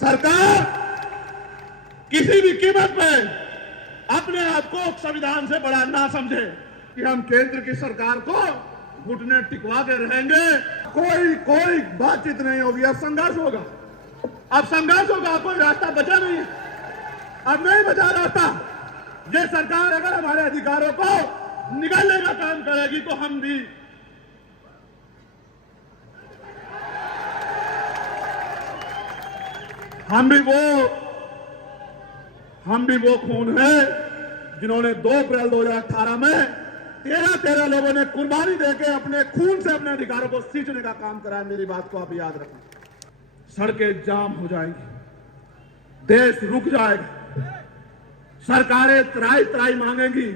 सरकार किसी भी कीमत पे अपने आप को संविधान से बड़ा ना समझे कि हम केंद्र की सरकार को घुटने टिकवा के रहेंगे। कोई बातचीत नहीं होगी, अब संघर्ष होगा। अब संघर्ष होगा, कोई रास्ता बचा नहीं है, अब नहीं बचा रास्ता। ये सरकार अगर हमारे अधिकारों को निकालने का काम करेगी तो हम भी वो खून है जिन्होंने 2 अप्रैल 2018 में 13 लोगों ने कुर्बानी देके अपने खून से अपने अधिकारों को सींचने का काम करा है। मेरी बात को आप याद रखना। सड़कें जाम हो जाएंगी, देश रुक जाएगा, सरकारें त्राई मांगेंगी,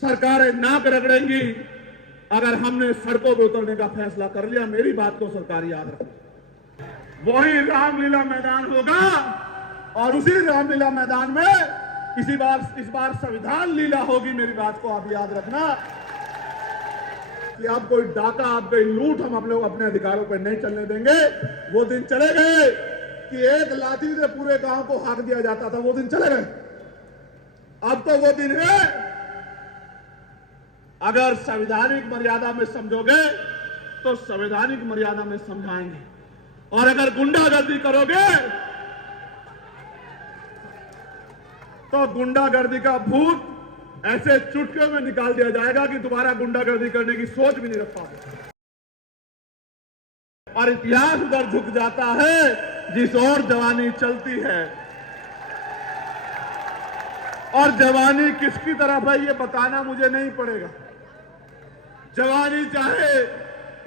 सरकारें नाक रगड़ेंगी अगर हमने सड़कों पर उतरने का फैसला कर लिया। मेरी बात को सरकार याद रखना। वही रामलीला मैदान होगा और उसी रामलीला मैदान में इस बार संविधान लीला होगी। मेरी बात को आप याद रखना कि अब कोई डाका, अब कोई लूट हम आप लोग अपने अधिकारों पर नहीं चलने देंगे। वो दिन चले गए कि एक लाठी से पूरे गांव को हाँक दिया जाता था, वो दिन चले गए। अब तो वो दिन है, अगर संवैधानिक मर्यादा में समझोगे तो संवैधानिक मर्यादा में समझाएंगे, और अगर गुंडागर्दी करोगे तो गुंडागर्दी का भूत ऐसे चुटकियों में निकाल दिया जाएगा कि दोबारा गुंडागर्दी करने की सोच भी नहीं रख पाओगे। और इतिहास उधर झुक जाता है जिस ओर जवानी चलती है, और जवानी किसकी तरफ है ये बताना मुझे नहीं पड़ेगा। जवानी चाहे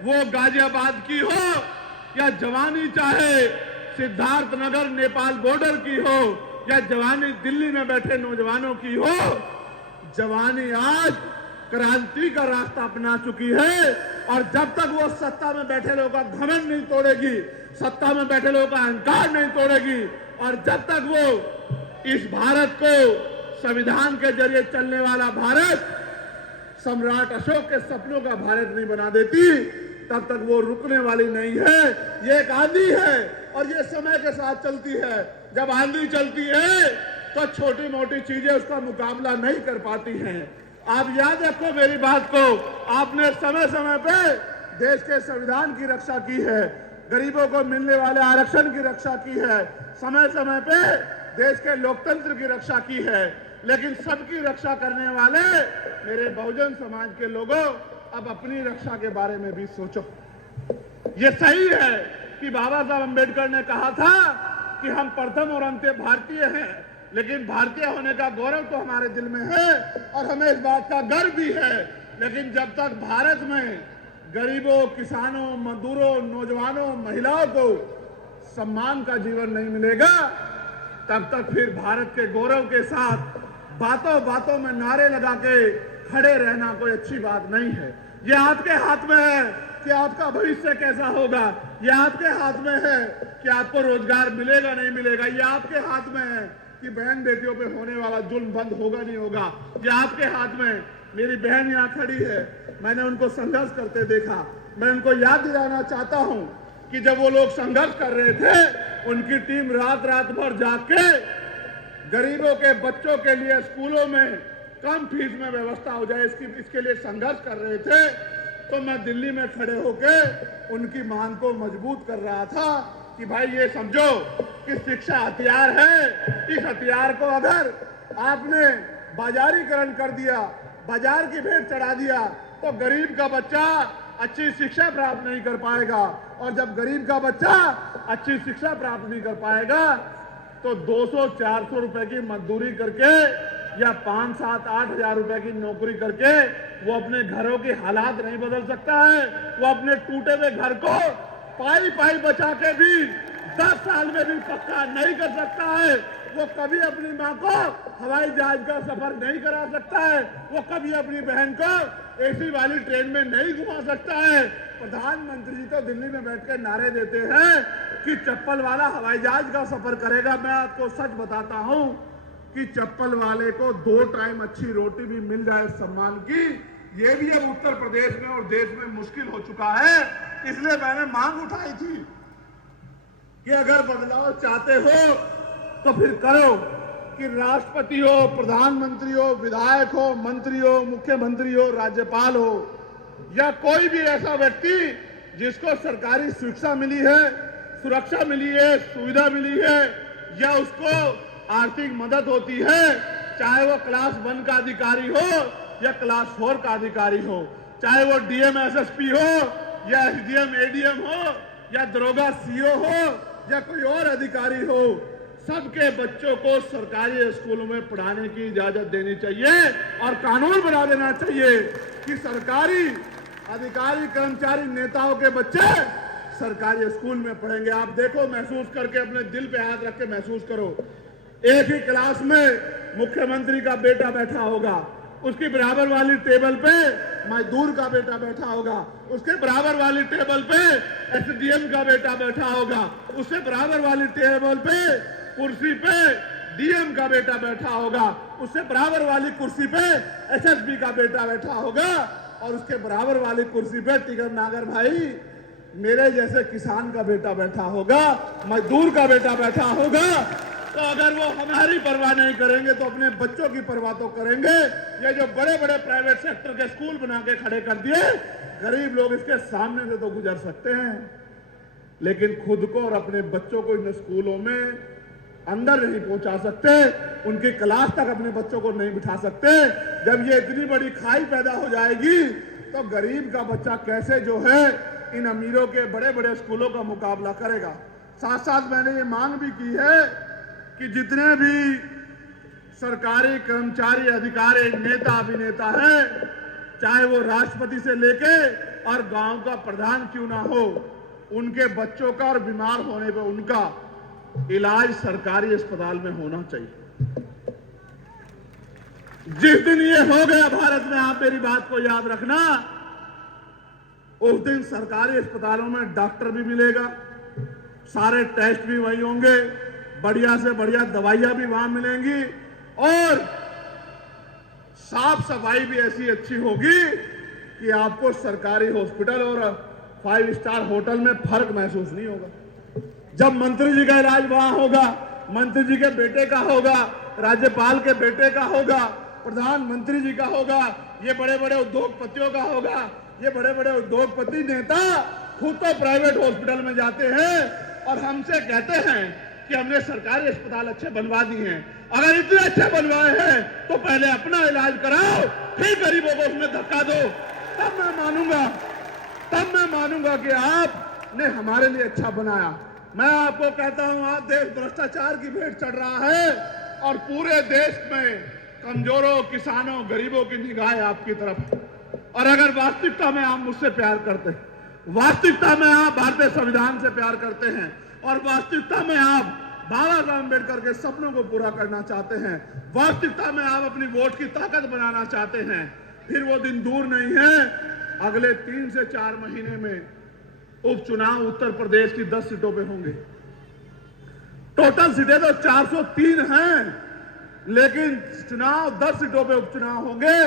वो गाजियाबाद की हो या जवानी चाहे सिद्धार्थनगर नेपाल बॉर्डर की हो या जवानी दिल्ली में बैठे नौजवानों की हो, जवानी आज क्रांति का रास्ता अपना चुकी है। और जब तक वो सत्ता में बैठे लोगों का घमंड नहीं तोड़ेगी, सत्ता में बैठे लोगों का अहंकार नहीं तोड़ेगी, और जब तक वो इस भारत को संविधान के जरिए चलने वाला भारत सम्राट अशोक के सपनों का भारत नहीं बना देती, तब तक वो रुकने वाली नहीं है। ये एक आंधी है और ये समय के साथ चलती है। जब आंधी चलती है तो छोटी मोटी चीजें उसका मुकाबला नहीं कर पाती हैं। आप याद रखो मेरी बात को, आपने समय समय पे देश के संविधान की रक्षा की है, गरीबों को मिलने वाले आरक्षण की रक्षा की है, समय समय पे देश के लोकतंत्र की रक्षा की है। लेकिन सबकी रक्षा करने वाले मेरे बहुजन समाज के लोगों, अब अपनी रक्षा के बारे में भी सोचो। ये सही है कि बाबा साहब अम्बेडकर ने कहा था कि हम प्रथम और अंत्य भारतीय हैं, लेकिन भारतीय होने का गौरव तो हमारे दिल में है और हमें इस बात का गर्व भी है। लेकिन जब तक भारत में गरीबों, किसानों, मजदूरों, नौजवानों, महिलाओं को सम्मान का जीवन नहीं मिलेगा, तब तक फिर भारत के गौरव के साथ बातों बातों में नारे लगा के खड़े रहना कोई अच्छी बात नहीं है। ये आपके हाथ में है कि आपका भविष्य कैसा होगा, ये आपके हाथ में है कि आपको रोजगार मिलेगा नहीं मिलेगा, ये आपके हाथ में है कि बहन बेटियों पे होने वाला जुल्म बंद होगा नहीं होगा, ये आपके हाथ में। मेरी बहन यहाँ खड़ी है, मैंने उनको संघर्ष करते देखा। मैं उनको याद दिलाना चाहता हूँ कि जब वो लोग संघर्ष कर रहे थे, उनकी टीम रात रात भर जाग के गरीबों के बच्चों के लिए स्कूलों में कम फीस में व्यवस्था हो जाए इसके लिए संघर्ष कर रहे थे। तो मैं दिल्ली में खड़े होके उनकी मांग को मजबूत कर रहा था कि भाई ये समझो कि शिक्षा हथियार है, इस हथियार को अगर आपने बाजारीकरण कर दिया, बाजार की भेंट चढ़ा दिया, तो गरीब का बच्चा अच्छी शिक्षा प्राप्त नहीं कर पाएगा। और जब गरीब का बच्चा अच्छी शिक्षा प्राप्त नहीं कर पाएगा तो 200-400 रुपए की मजदूरी करके या 5-7-8 हजार रुपए की नौकरी करके वो अपने घरों के हालात नहीं बदल सकता है। वो अपने टूटे हुए घर को पाई बचा के भी 10 साल में भी पक्का नहीं कर सकता है। वो कभी अपनी माँ को हवाई जहाज का सफर नहीं करा सकता है, वो कभी अपनी बहन को एसी वाली ट्रेन में नहीं घुमा सकता है। प्रधानमंत्री जी तो दिल्ली में बैठकर नारे देते हैं कि चप्पल वाला हवाई जहाज का सफर करेगा। मैं आपको सच बताता हूं कि चप्पल वाले को 2 टाइम अच्छी रोटी भी मिल जाए सम्मान की, ये भी अब उत्तर प्रदेश में और देश में मुश्किल हो चुका है। इसलिए मैंने मांग उठाई थी कि अगर बदलाव चाहते हो तो फिर करो, कि राष्ट्रपति हो, प्रधानमंत्री हो, विधायक हो, मंत्री हो, मुख्यमंत्री हो, राज्यपाल हो, या कोई भी ऐसा व्यक्ति जिसको सरकारी शिक्षा मिली है, सुरक्षा मिली है, सुविधा मिली है, या उसको आर्थिक मदद होती है, चाहे वो क्लास 1 का अधिकारी हो या क्लास 4 का अधिकारी हो, चाहे वो डीएम एसएसपी हो या एसडीएम एडीएम हो या दरोगा सीओ हो या कोई और अधिकारी हो, सबके बच्चों को सरकारी स्कूलों में पढ़ाने की इजाजत देनी चाहिए और कानून बना देना चाहिए कि सरकारी अधिकारी, कर्मचारी, नेताओं के बच्चे सरकारी स्कूल में पढ़ेंगे। आप देखो, महसूस करके, अपने दिल पे हाथ रख के महसूस करो, एक ही क्लास में मुख्यमंत्री का बेटा बैठा होगा, उसकी बराबर वाली टेबल पे मजदूर का बेटा बैठा होगा, उसके बराबर वाली टेबल पे एसडीएम का बेटा बैठा होगा, उससे बराबर वाली टेबल पे कुर्सी पे डीएम का बेटा बैठा होगा, उससे बराबर वाली कुर्सी पे एसएसपी का बेटा बैठा होगा, और उसके बराबर वाली कुर्सी पे टिगर नागर भाई मेरे जैसे किसान का बेटा बैठा होगा, मजदूर का बेटा बैठा होगा। तो अगर वो हमारी परवाह नहीं करेंगे तो अपने बच्चों की परवाह तो करेंगे। ये जो बड़े बड़े प्राइवेट सेक्टर के स्कूल बना के खड़े कर दिए, गरीब लोग इसके सामने से तो गुजर सकते हैं, लेकिन खुद को और अपने बच्चों को इन स्कूलों में अंदर नहीं पहुंचा सकते, उनकी क्लास तक अपने बच्चों को नहीं बिठा सकते। जब ये इतनी बड़ी खाई पैदा हो जाएगी तो गरीब का बच्चा कैसे जो है इन अमीरों के बड़े बड़े स्कूलों का मुकाबला करेगा। साथ साथ मैंने ये मांग भी की है कि जितने भी सरकारी कर्मचारी, अधिकारी, नेता, अभिनेता हैं, चाहे वो राष्ट्रपति से लेके और गांव का प्रधान क्यों ना हो, उनके बच्चों का और बीमार होने पर उनका इलाज सरकारी अस्पताल में होना चाहिए। जिस दिन ये हो गया भारत में, आप मेरी बात को याद रखना, उस दिन सरकारी अस्पतालों में डॉक्टर भी मिलेगा, सारे टेस्ट भी वही होंगे, बढ़िया से बढ़िया दवाइयां भी वहां मिलेंगी, और साफ सफाई भी ऐसी अच्छी होगी कि आपको सरकारी हॉस्पिटल और 5 स्टार होटल में फर्क महसूस नहीं होगा। जब मंत्री जी का इलाज वहां होगा, मंत्री जी के बेटे का होगा, राज्यपाल के बेटे का होगा, प्रधानमंत्री जी का होगा, ये बड़े बड़े उद्योगपतियों का होगा। ये बड़े बड़े उद्योगपति नेता खुद तो प्राइवेट हॉस्पिटल में जाते हैं और हमसे कहते हैं कि हमने सरकारी अस्पताल अच्छे बनवा दिए हैं। अगर इतने अच्छे बनवाए हैं तो पहले अपना इलाज कराओ, फिर गरीबों को उसमें धक्का दो, तब मैं मानूंगा कि आपने हमारे लिए अच्छा बनाया। मैं आपको कहता हूं, आज देश भ्रष्टाचार की भेंट चढ़ रहा है और पूरे देश में कमजोरों, किसानों, गरीबों की निगाह आपकी तरफ। और अगर वास्तविकता में आप मुझसे प्यार करते हैं, वास्तविकता में आप भारतीय संविधान से प्यार करते हैं, और वास्तविकता में आप बाबा साहब अम्बेडकर के सपनों को पूरा करना चाहते हैं, वास्तविकता में आप अपनी वोट की ताकत बनाना चाहते हैं, फिर वो दिन दूर नहीं है। अगले 3 से 4 महीने में उपचुनाव उत्तर प्रदेश की 10 सीटों पे होंगे। टोटल सीटें तो 403 हैं, लेकिन चुनाव 10 सीटों पे उपचुनाव होंगे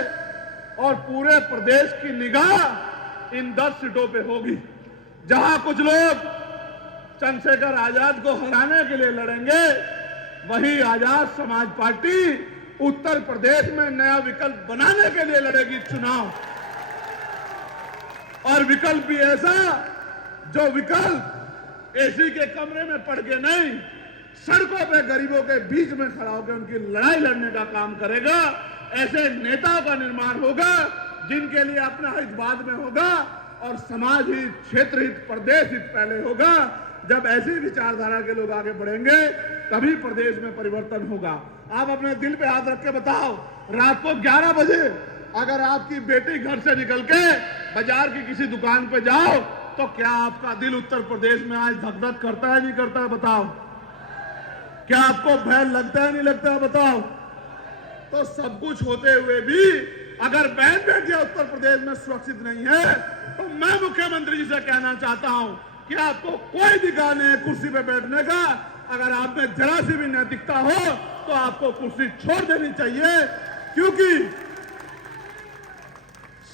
और पूरे प्रदेश की निगाह इन 10 सीटों पे होगी। जहां कुछ लोग चंद्रशेखर आजाद को हराने के लिए लड़ेंगे, वहीं आजाद समाज पार्टी उत्तर प्रदेश में नया विकल्प बनाने के लिए लड़ेगी चुनाव। और विकल्प भी ऐसा जो विकल्प एसी के कमरे में पड़ के नहीं, सड़कों पे गरीबों के बीच में खड़ा होकर उनकी लड़ाई लड़ने का काम करेगा। ऐसे नेताओं का निर्माण होगा जिनके लिए अपना हित बाद में होगा और समाज हित, क्षेत्र हित, प्रदेश हित पहले होगा। जब ऐसी विचारधारा के लोग आगे बढ़ेंगे तभी प्रदेश में परिवर्तन होगा। आप अपने दिल पे हाथ रख के बताओ, रात को 11 बजे अगर आपकी बेटी घर से निकल के बाजार की किसी दुकान पे जाओ तो क्या आपका दिल उत्तर प्रदेश में आज धक धक करता है, नहीं करता है? बताओ। क्या आपको भय लगता है, नहीं लगता है? बताओ। तो सब कुछ होते हुए भी अगर बहन बेटियां उत्तर प्रदेश में सुरक्षित नहीं है तो मैं मुख्यमंत्री जी से कहना चाहता हूं कि आपको कोई अधिकार नहीं है कुर्सी पे बैठने का। अगर आप में जरा सी भी नैतिकता हो तो आपको कुर्सी छोड़ देनी चाहिए, क्योंकि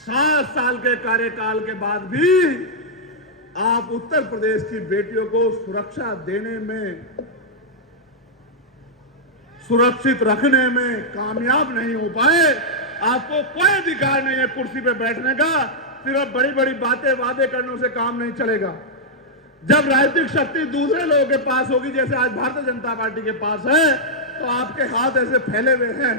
7 साल के कार्यकाल के बाद भी आप उत्तर प्रदेश की बेटियों को सुरक्षा देने में, सुरक्षित रखने में कामयाब नहीं हो पाए, आपको कोई अधिकार नहीं है कुर्सी पे बैठने का। सिर्फ बड़ी बड़ी बातें वादे करने से काम नहीं चलेगा। जब राजनीतिक शक्ति दूसरे लोगों के पास होगी, जैसे आज भारतीय जनता पार्टी के पास है, तो आपके हाथ ऐसे फैले हुए हैं,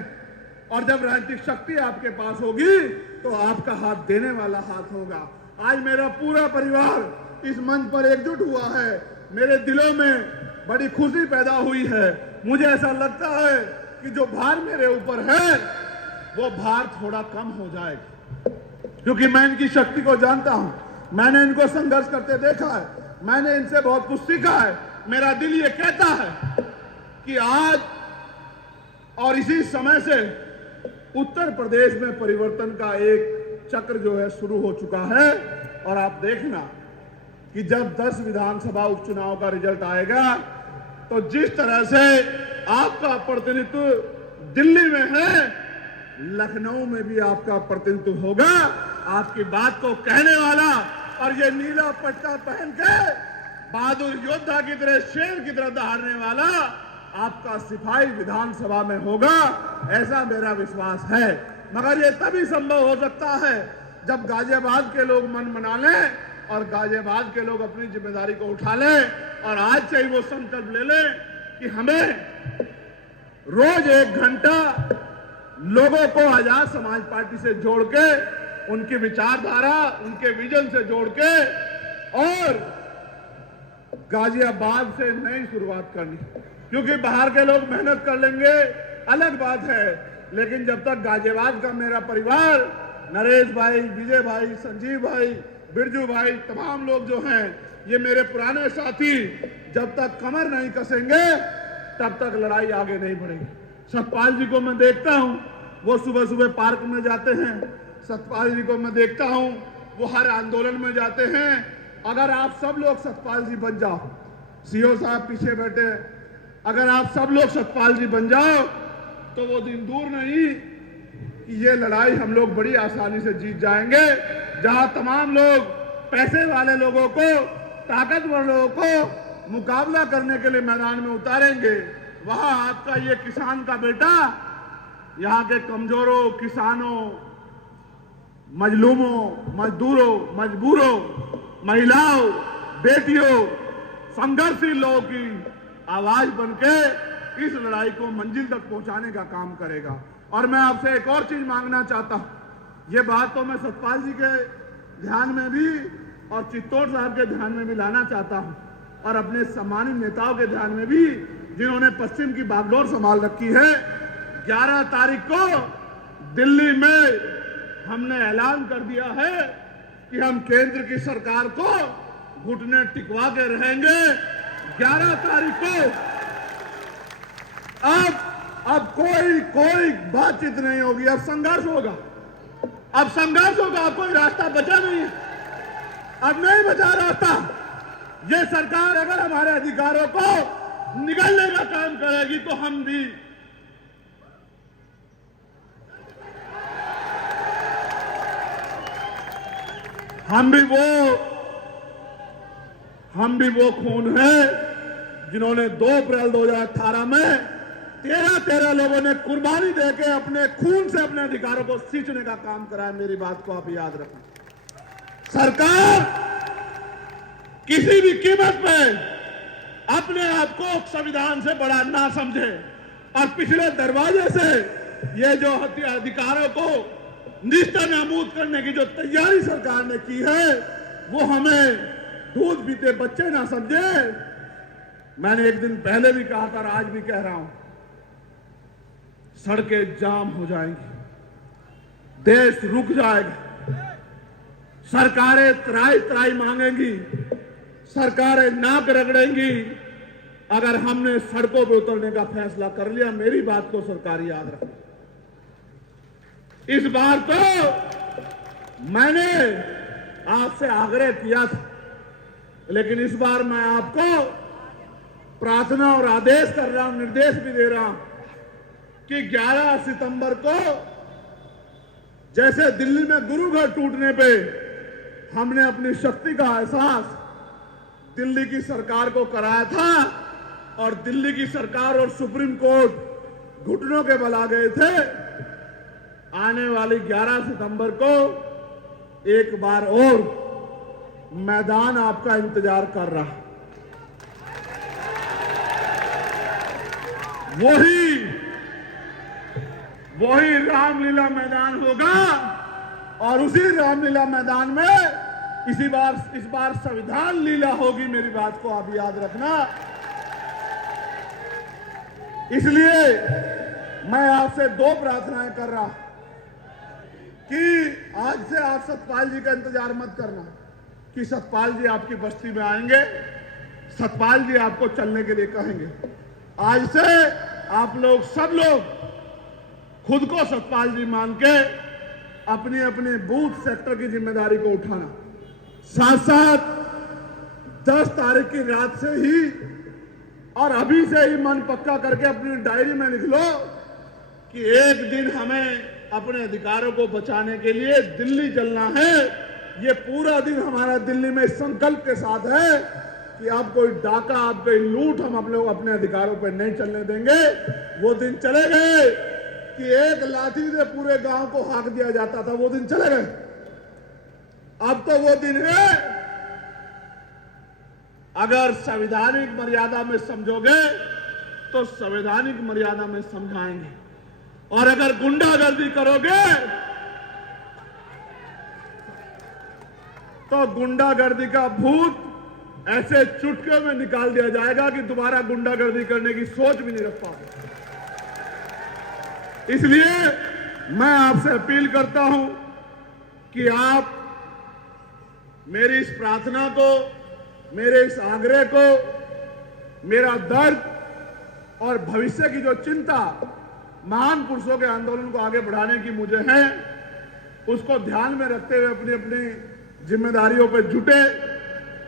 और जब राजनीतिक शक्ति आपके पास होगी तो आपका हाथ देने वाला हाथ होगा। आज मेरा पूरा परिवार इस मंच पर एकजुट हुआ है। मेरे दिलों में बड़ी खुशी पैदा हुई है। मुझे ऐसा लगता है कि जो भार मेरे ऊपर है वो भार थोड़ा कम हो जाएगा, क्योंकि मैं इनकी शक्ति को जानता हूं। मैंने इनको संघर्ष करते देखा है, मैंने इनसे बहुत कुछ सीखा है। मेरा दिल ये कहता है कि आज और इसी समय से उत्तर प्रदेश में परिवर्तन का एक चक्र जो है शुरू हो चुका है। और आप देखना कि जब 10 विधानसभा उपचुनाव का रिजल्ट आएगा तो जिस तरह से आपका प्रतिनिधित्व दिल्ली में है, लखनऊ में भी आपका प्रतिनिधित्व होगा। आपकी बात को कहने वाला और ये नीला पट्टा पहन के बहादुर योद्धा की तरह, शेर की तरह दहाड़ने वाला आपका सिपाही विधानसभा में होगा, ऐसा मेरा विश्वास है। मगर ये तभी संभव हो सकता है जब गाजियाबाद के लोग मन बना लें और गाजियाबाद के लोग अपनी जिम्मेदारी को उठा लें और आज से ही वो संकल्प ले लें कि हमें रोज 1 घंटा लोगों को आजाद समाज पार्टी से जोड़ के, उनकी विचारधारा, उनके विजन से जोड़ के और गाजियाबाद से नई शुरुआत करनी। क्योंकि बाहर के लोग मेहनत कर लेंगे अलग बात है, लेकिन जब तक गाजियाबाद का मेरा परिवार, नरेश भाई, विजय भाई, संजीव भाई, बिरजू भाई, तमाम लोग जो हैं, ये मेरे पुराने साथी, जब तक कमर नहीं कसेंगे तब तक लड़ाई आगे नहीं बढ़ेगी। सतपाल जी को मैं देखता हूं, वो सुबह सुबह पार्क में जाते हैं। सतपाल जी को मैं देखता हूं, वो हर आंदोलन में जाते हैं। अगर आप सब लोग सतपाल जी बन जाओ, सीओ साहब पीछे बैठे, अगर आप सब लोग सतपाल जी बन जाओ तो वो दिन दूर नहीं कि ये लड़ाई हम लोग बड़ी आसानी से जीत जाएंगे। जहां तमाम लोग पैसे वाले लोगों को, ताकतवर लोगों को मुकाबला करने के लिए मैदान में उतारेंगे, वहां आपका ये किसान का बेटा यहां के कमजोरों, किसानों, मजलूमों, मजदूरों, मजबूरों, महिलाओं, बेटियों, संघर्षशील लोगों की आवाज बनके इस लड़ाई को मंजिल तक पहुंचाने का काम करेगा। और मैं आपसे एक और चीज मांगना चाहता हूं। ये बात तो मैं सतपाल जी के ध्यान में भी और चित्तौड़ साहब के ध्यान में भी लाना चाहता हूं, और अपने सम्मानित नेताओं के ध्यान में भी, जिन्होंने पश्चिम की बागडोर संभाल रखी है। 11 तारीख को दिल्ली में हमने ऐलान कर दिया है कि हम केंद्र की सरकार को घुटने टिकवा के रहेंगे। 11 तारीख को अब कोई बातचीत नहीं होगी, अब संघर्ष होगा, अब संघर्ष होगा। अब कोई रास्ता बचा नहीं है, अब नहीं बचा रास्ता। ये सरकार अगर हमारे अधिकारों को निगलने का काम करेगी तो हम भी वो खून है जिन्होंने 2 अप्रैल 2018 में 13 लोगों ने कुर्बानी देके अपने खून से अपने अधिकारों को सींचने का काम करा है। मेरी बात को आप याद रखें। सरकार किसी भी कीमत पे अपने आप को संविधान से बड़ा ना समझे और पिछले दरवाजे से ये जो अधिकारों को निष्ठा नाबूद करने की जो तैयारी सरकार ने की है, वो हमें दूध पीते बच्चे ना समझे। मैंने एक दिन पहले भी कहा था और आज भी कह रहा हूं, सड़कें जाम हो जाएंगी, देश रुक जाएगा, सरकारें त्राई मांगेंगी, सरकारें नाक रगड़ेंगी अगर हमने सड़कों पर उतरने का फैसला कर लिया। मेरी बात को सरकार याद रखे। इस बार तो मैंने आपसे आग्रह किया था, लेकिन इस बार मैं आपको प्रार्थना और आदेश कर रहा हूं, निर्देश भी दे रहा हूं कि 11 सितंबर को जैसे दिल्ली में गुरु घर टूटने पे हमने अपनी शक्ति का एहसास दिल्ली की सरकार को कराया था और दिल्ली की सरकार और सुप्रीम कोर्ट घुटनों के बल आ गए थे। आने वाली 11 सितंबर को एक बार और मैदान आपका इंतजार कर रहा है। वही रामलीला मैदान होगा और उसी रामलीला मैदान में इस बार संविधान लीला होगी। मेरी बात को आप याद रखना। इसलिए मैं आपसे 2 प्रार्थनाएं कर रहा कि आज से आप सतपाल जी का इंतजार मत करना कि सतपाल जी आपकी बस्ती में आएंगे, सतपाल जी आपको चलने के लिए कहेंगे। आज से आप लोग सब लोग खुद को सतपाल जी मान के अपने अपने बूथ सेक्टर की जिम्मेदारी को उठाना। साथ साथ 10 तारीख की रात से ही और अभी से ही मन पक्का करके अपनी डायरी में लिख लो कि एक दिन हमें अपने अधिकारों को बचाने के लिए दिल्ली चलना है। ये पूरा दिन हमारा दिल्ली में संकल्प के साथ है कि अब कोई डाका, अब कोई लूट हम अपने अधिकारों पर नहीं चलने देंगे। वो दिन चले गए कि एक लाठी से पूरे गांव को हाँक दिया जाता था, वो दिन चले गए। अब तो वो दिन है, अगर संवैधानिक मर्यादा में समझोगे तो संवैधानिक मर्यादा में समझाएंगे, और अगर गुंडागर्दी करोगे तो गुंडागर्दी का भूत ऐसे चुटकियों में निकाल दिया जाएगा कि दोबारा गुंडागर्दी करने की सोच भी नहीं रख पाओगे। इसलिए मैं आपसे अपील करता हूं कि आप मेरी इस प्रार्थना को, मेरे इस आग्रह को, मेरा दर्द और भविष्य की जो चिंता महान पुरुषों के आंदोलन को आगे बढ़ाने की मुझे है, उसको ध्यान में रखते हुए अपनी अपनी जिम्मेदारियों पर जुटे।